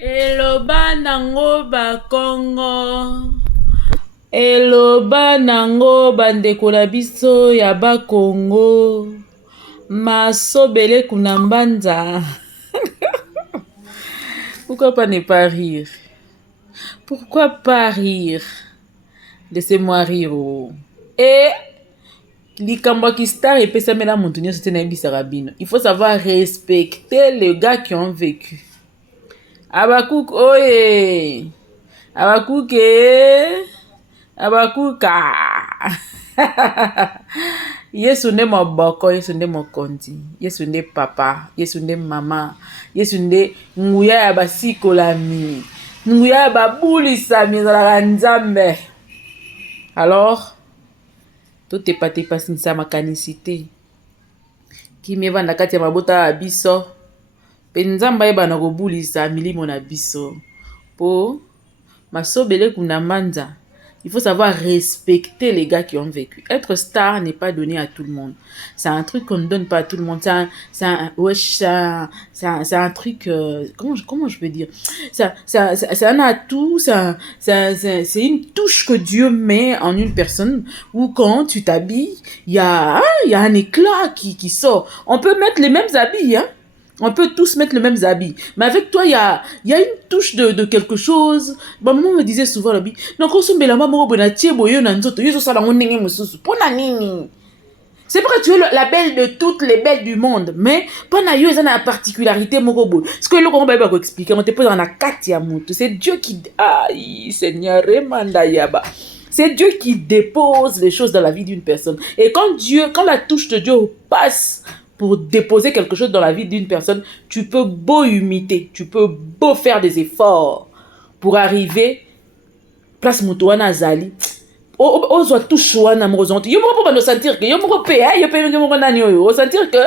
Eloba nango bakongo, eloba nango bandeko na biso ya bakongo, masobele kuna mbanza. Pourquoi pas ne pas rire? Pourquoi pas rire? Laissez-moi rire. Oh. Et likambo ki star epesamela muntu nyonso te na yebisaka bino. Il faut savoir respecter les gars qui ont vécu. Abakouk oye, abakuke, abakuka. Yesu nde moboko, Yesu nde mokonzi, Yesu nde papa, Yesu nde mama, Yesu nde nguya ya basikolami, nguya ya babulisami ezalaka nzambe. Alors, totepa sinisa makanisi te. Kimi evanda kati ya mabota ya biso. Pe nzamba yeba na kobulisa milimo na biso. Po masobele kuna manza. Il faut savoir respecter les gars qui ont vécu. Être star n'est pas donné à tout le monde. C'est un truc qu'on ne donne pas à tout le monde. C'est un truc... comment je peux dire? C'est un atout, c'est une touche que Dieu met en une personne où quand tu t'habilles, il y a un éclat qui sort. On peut mettre les mêmes habits, hein? On peut tous mettre les mêmes habits. Mais avec toi, il y a une touche de quelque chose. Maman me disait souvent, c'est vrai que tu es la belle de toutes les belles du monde. Mais, pendant que tu as une particularité, ce que l'on va expliquer, on te pose dans la katia. C'est Dieu qui... Aïe, Seigneur, Remandayaba. C'est Dieu qui dépose les choses dans la vie d'une personne. Et quand la touche de Dieu passe pour déposer quelque chose dans la vie d'une personne, tu peux beau imiter, tu peux beau faire des efforts pour arriver place Moutouana Azali. Ozo touche wana mozonto. Yo mo pas sentir que yo mo pe yo pe mo nani yo sentir que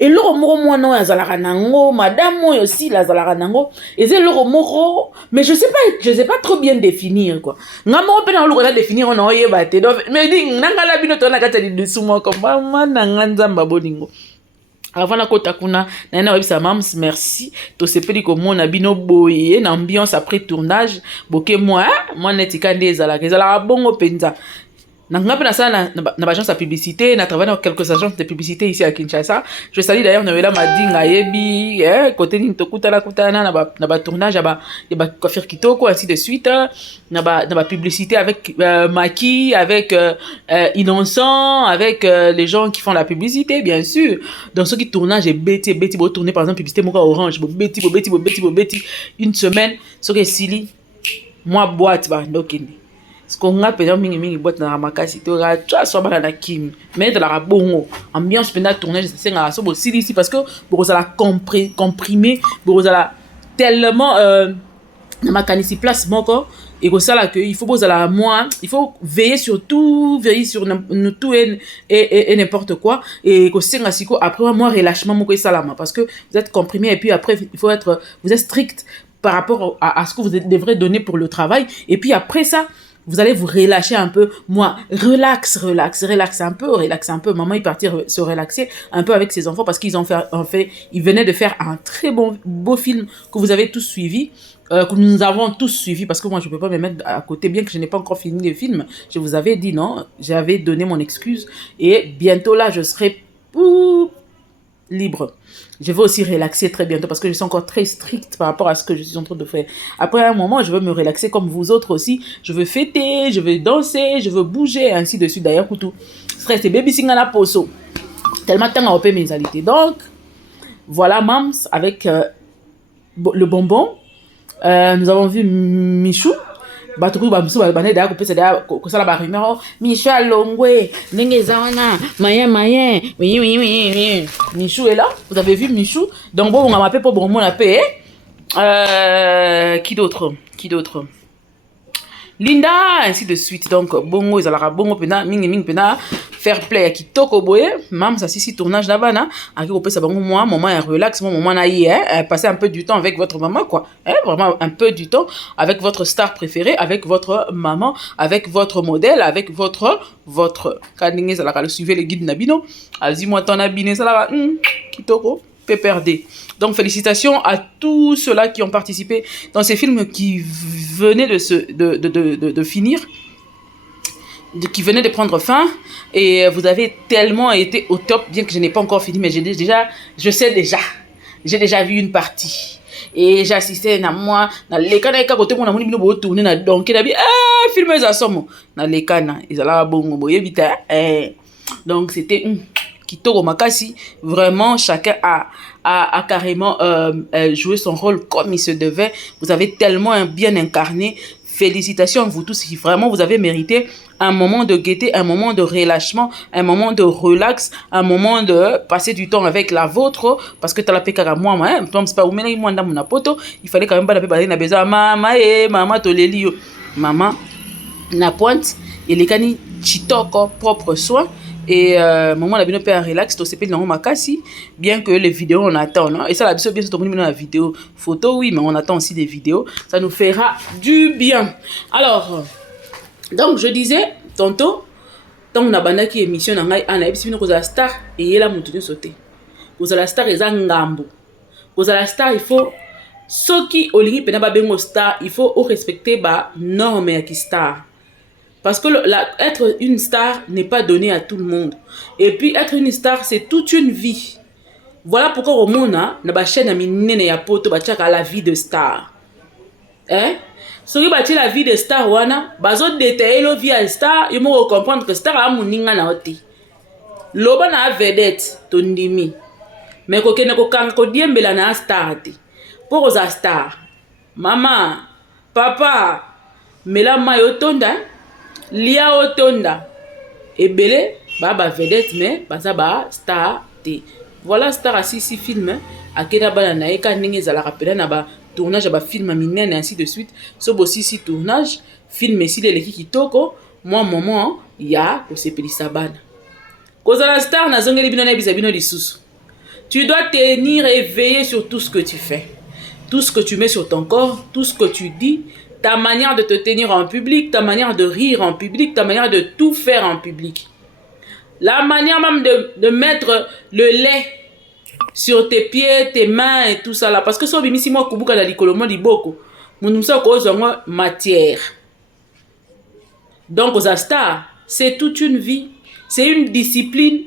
et loro moro mwana ya zalaka nango madame yo aussi la zalaka nango et c'est loro moro mais je sais pas trop bien définir quoi. Ngamo pe na loko na définir on oyeba te mais ding nangala bino to na kata di sumo ko mama na nzamba boningo. Avant la kota kuna na webisa mams merci to sepeli ko mona bino boye na ambiance après tournage boke moi netika ndeza la bongo penza. Na agence de publicité, na travaillé dans quelques agences de publicité ici à Kinshasa. Je salue d'ailleurs Noëlla Madinga Yebi, côté Nintokuta la Kutana, na ba tournage, yaba Kofir Kitoko, ainsi de suite. Na ba publicité avec Maki, avec Innocent, avec les gens qui font la publicité, bien sûr. Dans ce qui tournage, j'ai bêti, beau tourner par exemple publicité Moka Orange, bêti. Une semaine, ce que Sili, moi boîte, bah, donc. Ce qu'on a peut-être mingi boîte na makasi to ga twa so bana na kim mais de la bongo ambiance pendant tournage c'est nga so bo ici parce que pour ça la comprimer pour ça la tellement na makanisi place moko et que ça là que il faut poser la moi il faut veiller sur tout et n'importe quoi et que c'est nga siko après moi relâchement moko salama parce que vous êtes comprimé et puis après il faut être vous êtes strict par rapport à ce que vous devrez donner pour le travail et puis après ça vous allez vous relâcher un peu. Moi, relax un peu. Maman est partie se relaxer un peu avec ses enfants parce qu'ils ils venaient de faire un très beau film que vous avez tous suivi, que nous avons tous suivi parce que moi, je peux pas me mettre à côté, bien que je n'ai pas encore fini le film. Je vous avais dit non, j'avais donné mon excuse et bientôt là, je serai libre. Je vais aussi relaxer très bientôt parce que je suis encore très stricte par rapport à ce que je suis en train de faire. Après un moment, je veux me relaxer comme vous autres aussi. Je veux fêter, je veux danser, je veux bouger, ainsi de suite. D'ailleurs, Koutou, stress et baby sing à la poso. Tellement temps à opérer mes alités. Donc, voilà Mams avec le bonbon. Nous avons vu Michou. Batuku bamsu bane da ko pesa da ko sala ba rumeur Michou Longwe ndenge zawana mayen oui Michou est là, vous avez vu Michou donc bon on m'a appelé pour bon mon appel qui d'autre Linda ainsi de suite donc bongo ezalaka bongo pena mingi pena fair play ya kitoko boye mam ça si tournage là bana aki ko pesa bango moi moment ya relax moment na yi passer un peu du temps avec votre maman quoi vraiment un peu du temps avec votre star préférée avec votre maman avec votre modèle avec votre kadinge ça la suivre les guides nabino azi moi ton abiné ça la kitoko PPRD. Donc félicitations à tous ceux-là qui ont participé dans ces films qui venaient de finir, qui venaient de prendre fin, et vous avez tellement été au top, bien que je n'ai pas encore fini, mais je sais déjà, j'ai déjà vu une partie. Et j'ai assisté na moi na lekana ka côté mon amoni bino bo tourner na donc na bi film za somo na lekana ezala bongo boyebita donc c'était kitoko makasi, vraiment chacun a carrément joué son rôle comme il se devait. Vous avez tellement bien incarné. Félicitations à vous tous, vraiment vous avez mérité un moment de gaieté, un moment de relâchement, un moment de relax, un moment de passer du temps avec la vôtre, parce que tu as la pécara moi, c'est pas moi mon poto, il fallait quand même pas la pécara na beza maman toleli yo maman na pointe et les cani chitoko propre soin. Et maman a bien fait un relax, tout c'est dans makasi, bien que les vidéos on attend, non? Et ça la bien sûr tout le monde la vidéo photo, oui, mais on attend aussi des vidéos, ça nous fera du bien. Alors donc je disais tantôt, tant on a bandaki émission na ngai ana ebisi bino kozala star et yela mutu nyo sauté. Kozala star eza ngambo. Kozala star il faut soki olingi pena ba bengo star, il faut respecter ba norme ya ki star. Parce que être une star n'est pas donné à tout le monde. Et puis être une star, c'est toute une vie. Voilà pourquoi au monde, na ba chaîne minene ya poto ba tchaka la vie de star. Hein? Si vous avez la vie de star, wana, bazo détailler la vie de star, il faut comprendre que star a muninga na oti. Loba na vedette, tondimi. Mais ko kene ko kanko diembela na star te. Pour aux star. Maman, papa, mela mayotonda. Lia otonda ebele ba vedette mais baza ba star te. Voilà star à six films akena bana na eka ndenge za la rappeler na ba tournage ba film minene ainsi de suite. So bo six tournage film ici les leki kitoko moi moment ya ko sepelisa bana. Koza la star na zongeli bino na bizabino lisusu. Tu dois tenir et veiller sur tout ce que tu fais. Tout ce que tu mets sur ton corps, tout ce que tu dis, ta manière de te tenir en public, ta manière de rire en public, ta manière de tout faire en public. La manière même de mettre le lait sur tes pieds, tes mains et tout ça là. Parce que si on bimi si moi kubuka na likolo mo liboko, munumsa ko zongo matière. Donc aux star, c'est toute une vie, c'est une discipline.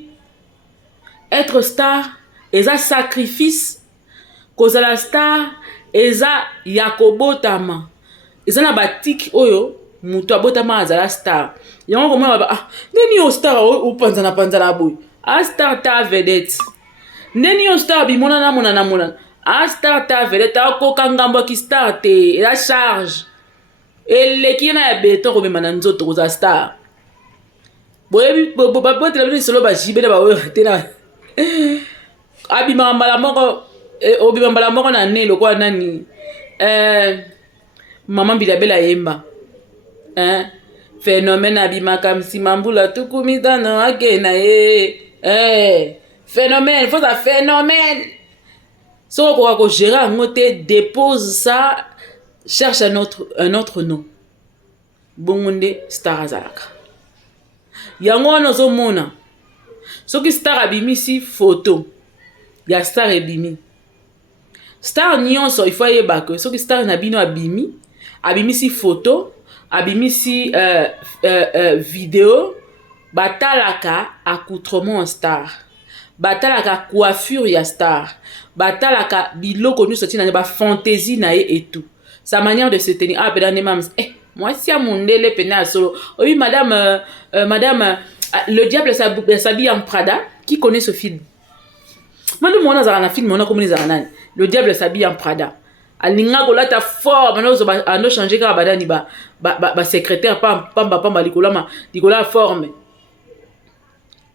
Être star, et ça sacrifice. Cause la star, et ça yakobotama. Eza na batik oyo mutu abotama azala star. Yango komona ba ndeni yo star o panzana panzana boy. A star ta vedette. Ndeni yo star bi mona na mona. A star ta vedette ko kangambo ki star te la charge. Elle qui na beto ko mena nzoto ko za star. Boyebi ba bote la solo ba jibe ba oyo te na. Abi mambala moko obi mambala moko na ne lokwa nani. Maman bilabela yemba. Hein? Phénomène abimaka msimambula tukumitano akena ye. Phénomène, faut ça phénomène. So ko gérer ngote dépose ça, cherche un autre nom. Bongonde star azalaka. Yango nozo mona. Soki star abimisi photo. Ya star ebimi. Star nyonso il faut yeba que soki star na bino abimi. Abimisi photo, abimisi vidéo, batalaka accoutrement star, batalaka coiffure ya star, batalaka biloko nous sorti na ba fantaisie na et tout. Sa manière de se tenir. Ah bedane mams. Moi si à mondele pena solo. Oui madame le diable s'habille en Prada. Qui connaît ce film? Moi de mon azara na film on a comme les aranani. Le diable s'habille en Prada. Alinga ko lata fort maintenant ano changer ka badani ba secrétaire pamba likola forme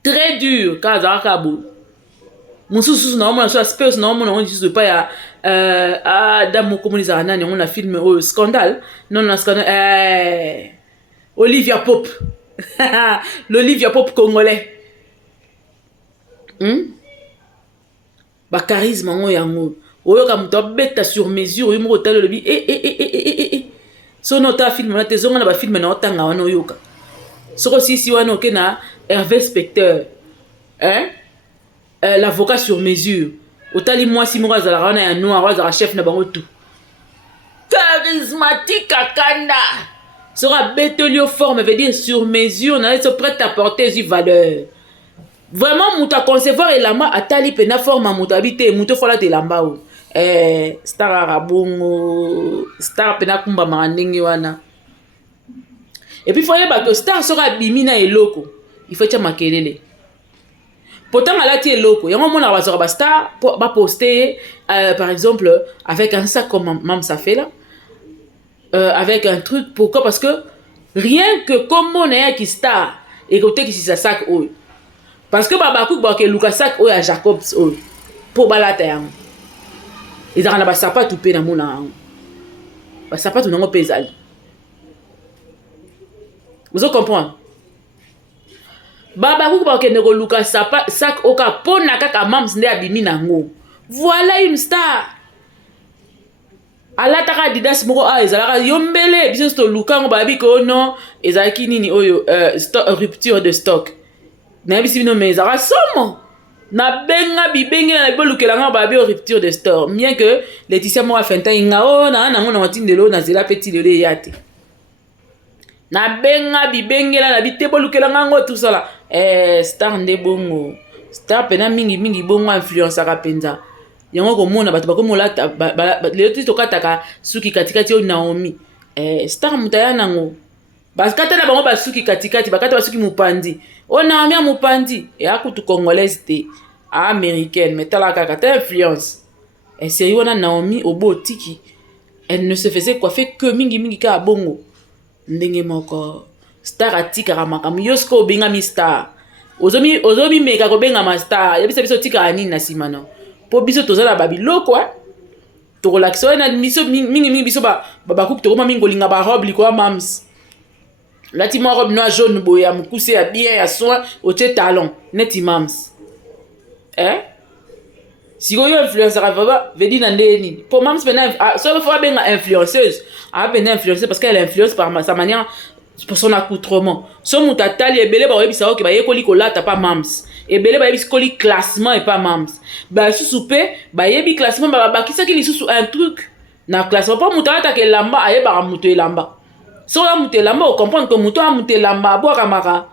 très dur ka za ka bo mususu na mona so space na mona on juste pas ya damo communiser nani on a film au scandale non scandale Olivia Pope l'Olivia Pope congolais ba charisme ngo yango oyoka muto beta sur mesure oyo moko talo lobi so nota film na te zonga na ba film na otanga wana oyoka soko si wana okena Hervé Specteur l'avocat sur mesure otali mwasi moko azalaka wana ya noir azalaka chef na bango tout charismatique akanda soki abeteli yo forme veut dire sur mesure na so prête à porter ezwi valeur vraiment moto aconcevoir elamba atali mpena forme ya moto abi te moto fola te elamba oyo star aka bongo star mpena akumbamaka ndenge wana epuis foyeba ke star soki abimi na eloko il faut tia makelele pourtant alati eloko yango omonaka bazoka bastar baposte par exemple avec un sac comme Mame Safela avec un truc pourquoi parce que rien que comme on est qui star et côté qui c'est sac oyo parce que babaku baké luka sac oyo à Jacobs oyo pour balata yango ezaka na basapatu pe na mona yango basapatu nango pe ezali vous comprenez babaku bakende koluka sac oka pona kaka mams nde abimi nango voilà une star alataka Adidas moko ezalaka yombele biso to lukango babi ko non ezalaki nini oyo rupture de stock na bisi bino mais ezalaka somo na benga bibenge na bolukelanga babi rupture de stock bien que Laetitia moko afenta inga na nango na matindelo na zela petit lelo yate na benga bibengela na bite bolukelanga ngo tout ça là star nde bongo star pena mingi bongo influence aka penza yango komona bato bakomolata lelo ti tokataka suki katikati oyo Naomi star mutaya nango bakata na bango basuki katikati bakata basuki mupandi o Naomi ya mupandi akutu congolaise te américaine mais tala kaka ta influence sérieux wana Naomi obo tiki elle ne se faisait coiffer que mingi ka bongo ndenge moko star atikaka makambo yosko obengami star ozomi meka kobengama star yebisa biso tikaka nini na nsima no po biso tozala babiloko tokolakisa oyo na miso mingi biso bakuki tokoma mingi kolinga barobe likoya mams lati mwa robe noa jaune boye ya mokuse ya bien ya soin otie talon neti mams sikoyo influencera vaba vedi na ndenge nini po mams pena soki fo abenga influenceuse apena influenceuse parce qu'elle influence par sa manière pour son accoutrement so moto atali ebele bakoyebisa oke bayekoli kolata pa mams ebele bayebisi koli classement et pas mams basusu pe bayebi classement babakisaki lisusu un truc na classement po moto alataka elamba ayebaka moto elamba soki ya moto elamba ocomprendre que moto ya moto elamba abwakamaka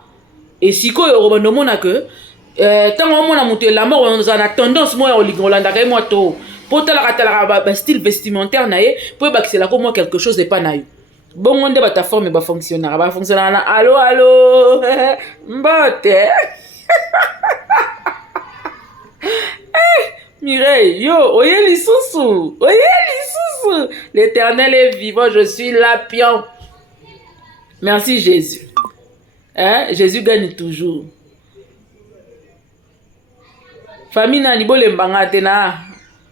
esikoyo okobanda omona ke ntango omona moto elamba okozala na tendance moko ya kolinga olandaka ye mwa to po talaka bastyle vestimentaire na ye po ebakiselaka mwa quelque chose epa na yo bongo nde bataforme bafonctionnaka na allo mbote Mireille, yo, oye lisusu, l'Éternel est vivant, je suis Lapion. Merci Jésus. Jésus gagne toujours. Famille nani bolembanga tena.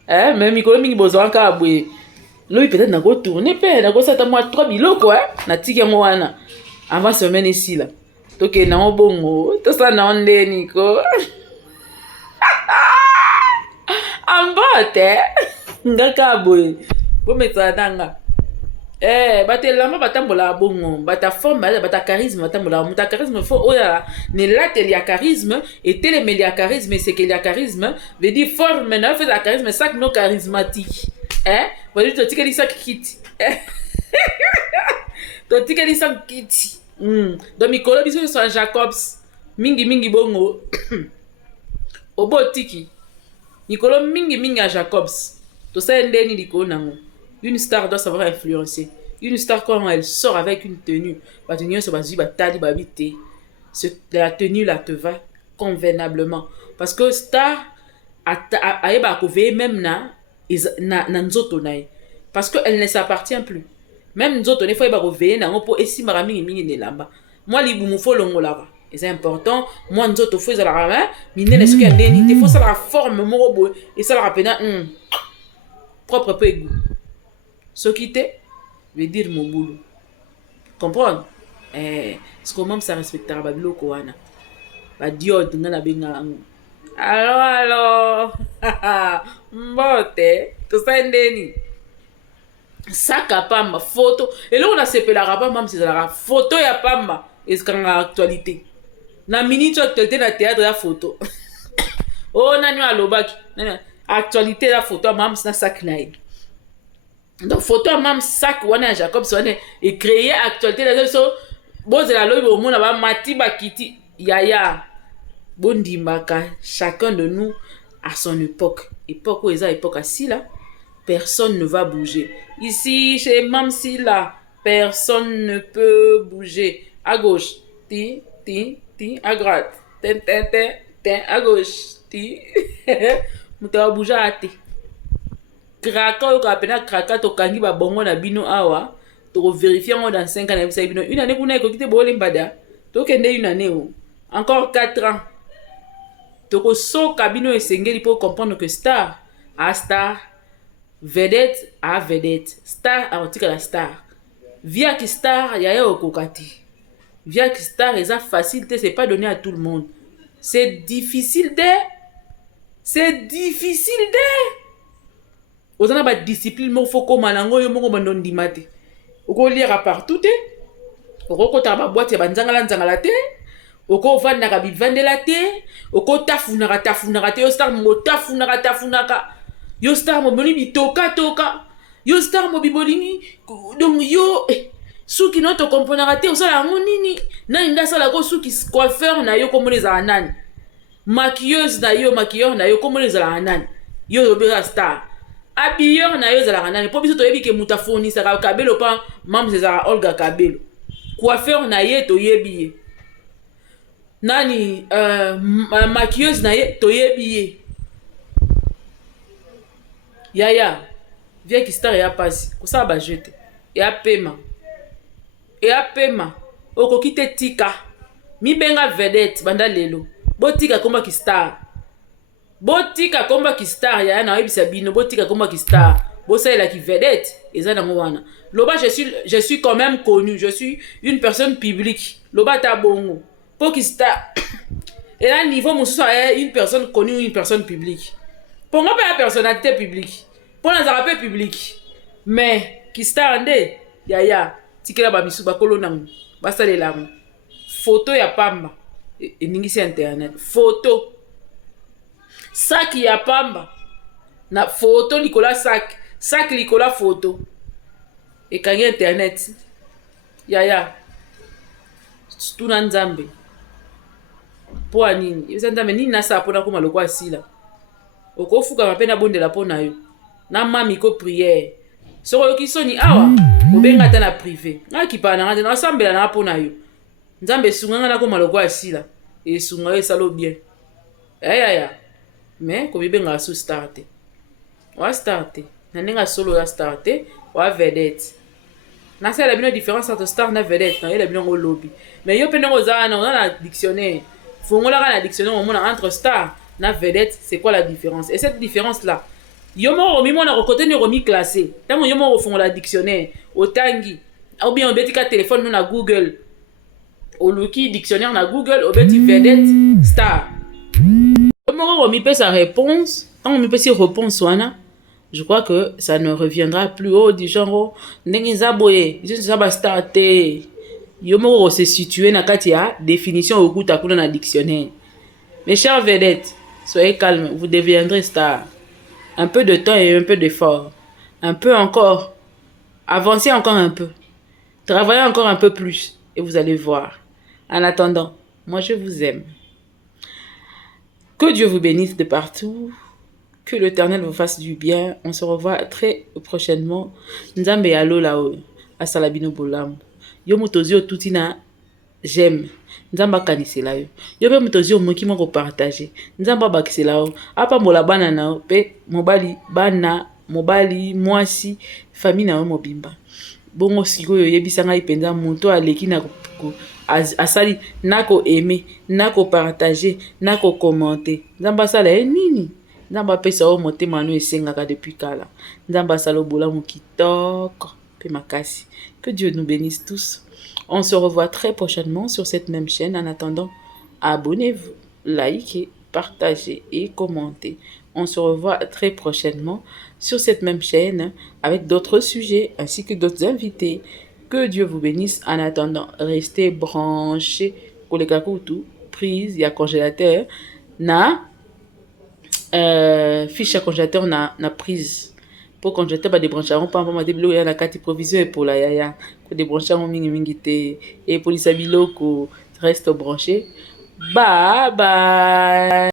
Même mikolo mingi bozwanka abwe. Lobi peut-être nako tourner pe, nako sata moi 3 biloko na tiki yango wana. Avant semaine ici là. Toke na obongo, to sa na onde niko. Ambote ngaka boy bo metsadanga batelama batambola bongo bata forme bata charisme batambola muta charisme fo oya ne latel ya charisme et telemel ya charisme c'est que le charisme veut dire forme na fait la charisme sac no charismatique vous dites tu que ça kiti to tikeli ça kiti donc mikolo biso sur Jacobs mingi bongo obotiki Nicolo mingi à Jacobs. Tout ça est ndeni liko nango. Une star doit savoir influencer. Une star quand elle sort avec une tenue, la tenue se base batali babité. La tenue là te va convenablement parce que star aeba ko veiller même na nzoto nae parce que elle ne s'appartient plus. Même nzoto ne faut eba ko veiller na po esimara mingi ne lamba. Moi libu mu fo longola. Et c'est important. Moi, nous autres, il faut la main. Mais il faut ça la forme, morobo. Et ça la rappelle, propre peu goût. Ce qui t'est, veut dire mon boulot. Comprendre? Ce que même ça respectera, babilo koana. Ba diode, ngana benga. Alors. Mbote. Tout ça, ndeni. Sac à pamba, photo. Et là, on a séparé la rapam, même si c'est la photo ya pamba. Et ce qu'on a actualité. Na minute actualité na théâtre ya photo. Oh nani alobaki. actualité la photo mam na sac na ye. Donc photo mam sac wana Jacob Soane et créer actualité la so bozela lobi omona ba mati ba kiti yaya bondimaka chacun de nous à son époque où eza époque assis là personne ne va bouger ici chez Mam Sila personne ne peut bouger à gauche ti à droite ten à gauche ti muta bouger ate kraka oyo kapena kraka tokangi babongo na bino awa vérifier ngo dans 5 ans na bisa bino une année kuna ekoki te bolembada tokende une année encore 4 ans toko soka bino esengeli pour comprendre que star a star vedette a vedette star a otika la star via qui star yaya okokati via qui star eza facile te c'est pas donné à tout le monde c'est difficile de ozana ba discipline mo foko manango yo moko bandondima te oko lire partout te oko kota ba boîte ya banzangala te oko vandaka bivandela te oko tafunaka te yo star mo tafunaka yo star mo boni bitoka yo star mo bibolingi donc yo suki no to comprendre te osala ngo nini nani ndasala ko suki coiffeur na yo komona ezala nani maquilleuse na yo maquilleur na yo komona ezala nani yo yobera star habilleur na yo ezalaka nani po biso toyebi ke muta fonisaka kabelo pa mam ezala Olga Kabelo coiffeur na ye toyebi ye nani maquilleuse na ye toyebi ye yaya via ki star ya pasi kosala ba jete ya pema okoki te tika mibenga vedette banda lelo botika komba ki star yaya na oyebisa bino botika komba ki star bosalela ki vedette eza nango wana loba je suis quand même connu je suis une personne publique loba ta bongo po ki star et là niveau mosusu une personne connue ou une personne publique pour moi pas la personnalité publique pour les arabes public mais ki star nde yaya tikela ba misu bakolo nango basalela photo ya pamba eningisi internet photo sac ya pamba na photo likola sac likola photo ekangi internet yaya tuna nzambe po anini eza nzambe nini nasala mpona koma lokwa asila okofukama mpe nabondela mpo na yo na mami ko priere soko yoki soni awa obenga ata na privé nga kipana nanga te nasambela na mpo na yo nzambe esunganga nakoma lokwa asila esunga yo esala bien yaya mais komibenga so star te wa star te na ndenge solo ya star te wa vedette nasala bino différence entre star na vedette na yela bino ngo lobby mais yo mpe ndenge ozala na dictionnaire fongolaka na dictionnaire omona entre star na vedette c'est quoi la différence et cette différence là yo moko omimona kokote ni romi classé ntango yo moko ofongola dictionnaire otangi ou bien obetika téléphone na Google oluki dictionnaire na Google obeti vedette star yo moko omipesa réponse ntango omipesi réponse wana je crois que ça ne reviendra plus haut du genre ndenge eza boye eza ba star te yo moko se situer na kati ya définition okuta kuna na dictionnaire. Mes chers vedettes, soyez calmes, vous deviendrez star. Un peu de temps et un peu d'effort. Un peu encore. Avancez encore un peu. Travaillez encore un peu plus et vous allez voir. En attendant, moi je vous aime. Que Dieu vous bénisse de partout. Que l'Éternel vous fasse du bien. On se revoit très prochainement. Nzambe yalo lao. Asalabino bolam. Yo mutozio tutina. J'aime. Nzamba kanisela yo. Yo pe mutozio moki moko partager. Nzamba bakisela yo. Apa mola bana na yo pe mobali bana mobali mwasi famille na yo mobimba. Bongo sikoyo yebisa ngai penza moto aleki na asali nako aimer, nako partager, nako commenter. Nzamba sala nini? Nzamba pesa o motema no esengaka depuis kala. Nzamba sala bola mo kitoko pe makasi. Que Dieu nous bénisse tous. On se revoit très prochainement sur cette même chaîne. En attendant, abonnez-vous, likez, partagez et commentez. On se revoit très prochainement sur cette même chaîne avec d'autres sujets ainsi que d'autres invités. Que Dieu vous bénisse. En attendant, restez branchés. Kolekakutu, prise, il y a congélateur. Na fiche ya congélateur na prise po congélateur badébranche yango mpamba mate biloko ya na kati provision epola yaya kodébranche yango mingimingi te epolisa biloko reste branché. Bye bye.